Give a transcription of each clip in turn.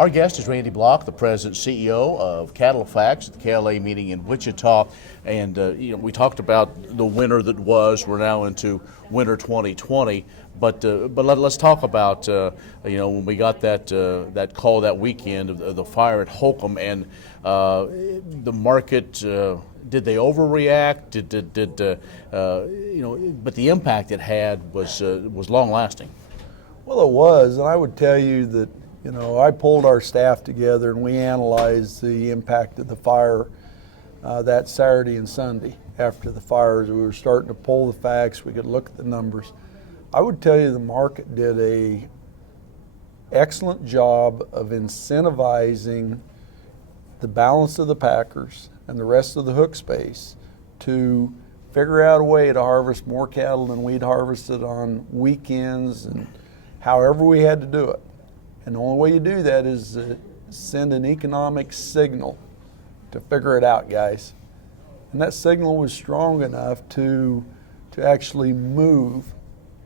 Our guest is Randy Blach, the president CEO of CattleFax at the KLA meeting in Wichita. And we talked about the winter that was. We're now into winter 2020. But let's talk about when we got that call that weekend of the fire at Holcomb and the market. Did they overreact? But the impact it had was long lasting. Well, it was, and I would tell you that I pulled our staff together and we analyzed the impact of the fire that Saturday and Sunday after the fires. We were starting to pull the facts. We could look at the numbers. I would tell you the market did a excellent job of incentivizing the balance of the packers and the rest of the hook space to figure out a way to harvest more cattle than we'd harvested on weekends and however we had to do it. And the only way you do that is send an economic signal to figure it out, guys. And that signal was strong enough to actually move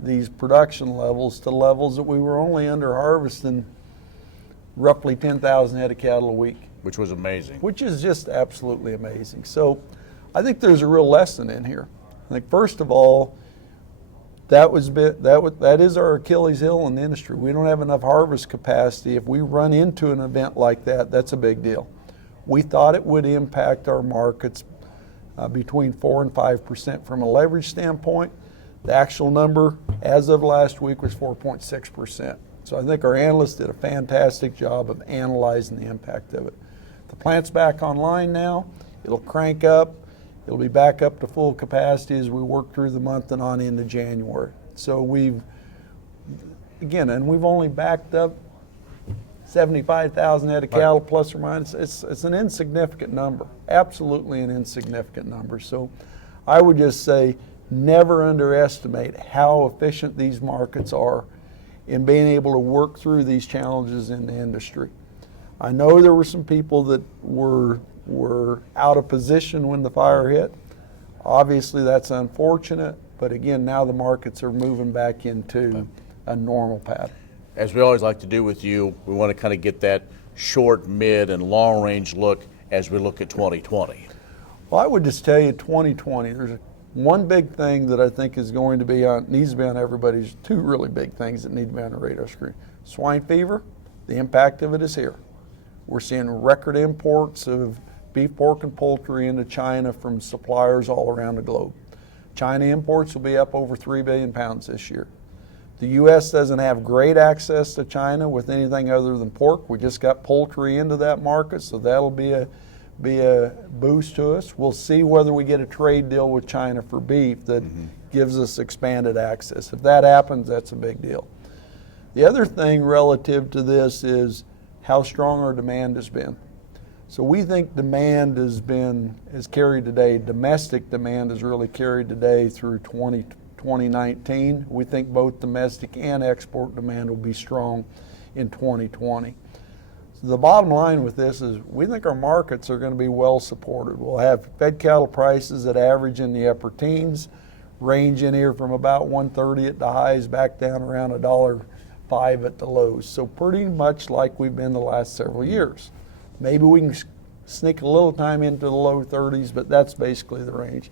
these production levels to levels that we were only under harvesting roughly 10,000 head of cattle a week. Which was amazing. Which is just absolutely amazing. So I think there's a real lesson in here. I think first of all, that is our Achilles heel in the industry. We don't have enough harvest capacity. If we run into an event like that, that's a big deal. We thought it would impact our markets between 4 and 5% from a leverage standpoint. The actual number as of last week was 4.6%. So I think our analysts did a fantastic job of analyzing the impact of it. The plant's back online now. It'll crank up. It'll be back up to full capacity as we work through the month and on into January. So we've only backed up 75,000 head of cattle plus or minus. It's an insignificant number, absolutely an insignificant number. So I would just say never underestimate how efficient these markets are in being able to work through these challenges in the industry. I know there were some people that were out of position when the fire hit. Obviously that's unfortunate, but again, now the markets are moving back into a normal pattern. As we always like to do with you, we want to kind of get that short, mid, and long range look as we look at 2020. Well, I would just tell you 2020, there's one big thing that I think is going to be needs to be on everybody's, two really big things that need to be on the radar screen. Swine fever, the impact of it is here. We're seeing record imports of beef, pork, and poultry into China from suppliers all around the globe. China imports will be up over 3 billion pounds this year. The U.S. doesn't have great access to China with anything other than pork. We just got poultry into that market, so that'll be a boost to us. We'll see whether we get a trade deal with China for beef that gives us expanded access. If that happens, that's a big deal. The other thing relative to this is how strong our demand has been. So we think demand has carried today. Domestic demand has really carried today through 2019. We think both domestic and export demand will be strong in 2020. So the bottom line with this is we think our markets are going to be well supported. We'll have fed cattle prices that average in the upper teens, range in here from about $1.30 at the highs back down around $1.05 at the lows. So pretty much like we've been the last several years. Maybe we can sneak a little time into the low 30s, but that's basically the range.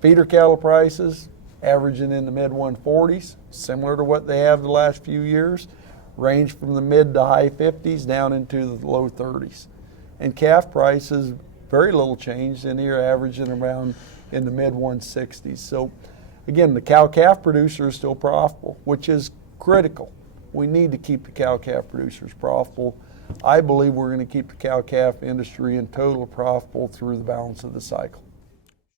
Feeder cattle prices averaging in the mid 140s, similar to what they have the last few years, range from the mid to high 50s down into the low 30s. And calf prices, very little change in here, averaging around in the mid 160s. So again, the cow-calf producer is still profitable, which is critical. We need to keep the cow-calf producers profitable. I believe we're going to keep the cow-calf industry in total profitable through the balance of the cycle.